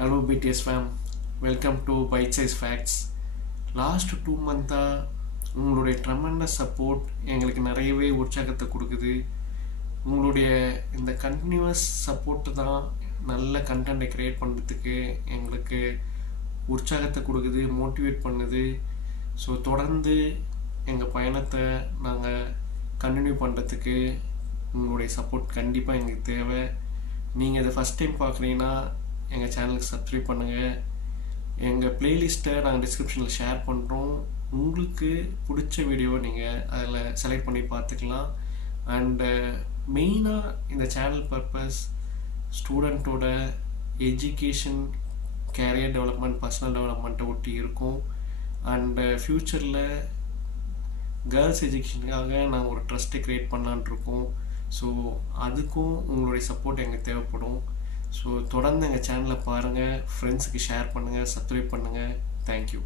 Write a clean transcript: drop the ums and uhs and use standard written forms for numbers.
Hello BTS fam, welcome to Bite Size Facts. Last 2 மந்த்தாக உங்களுடைய tremendous support எங்களுக்கு நிறையவே உற்சாகத்தை கொடுக்குது. உங்களுடைய இந்த கண்டினியூஸ் சப்போர்ட்டு தான் நல்ல கண்டென்ட்டை க்ரியேட் பண்ணுறதுக்கு எங்களுக்கு உற்சாகத்தை கொடுக்குது, மோட்டிவேட் பண்ணுது. ஸோ தொடர்ந்து எங்கள் பயணத்தை நாங்கள் கண்டினியூ பண்ணுறதுக்கு உங்களுடைய சப்போர்ட் கண்டிப்பாக எங்களுக்கு தேவை. நீங்கள் இதை ஃபஸ்ட் டைம் பார்க்குறீங்கன்னா எங்கள் சேனலுக்கு சப்ஸ்கிரைப் பண்ணுங்கள். எங்கள் ப்ளேலிஸ்ட்டை நாங்கள் டிஸ்கிரிப்ஷனில் ஷேர் பண்ணுறோம். உங்களுக்கு பிடிச்ச வீடியோவை நீங்கள் அதில் செலக்ட் பண்ணி பார்த்துக்கலாம். அண்டு மெயினாக இந்த சேனல் பர்பஸ் ஸ்டூடெண்ட்டோட எஜுகேஷன், கேரியர் டெவலப்மெண்ட், பர்சனல் டெவலப்மெண்ட்டை ஒட்டி இருக்கும். அண்டு ஃப்யூச்சரில் கேர்ள்ஸ் எஜுகேஷனுக்காக நாங்கள் ஒரு ட்ரஸ்ட்டை க்ரியேட் பண்ணலான்ட்ருக்கோம். ஸோ அதுக்கும் உங்களுடைய சப்போர்ட் எங்களுக்கு தேவைப்படும். ஸோ தொடர்ந்து எங்கள் சேனலை பாருங்கள், ஃப்ரெண்ட்ஸுக்கு ஷேர் பண்ணுங்கள், சப்ஸ்கிரைப் பண்ணுங்கள். தேங்க்யூ.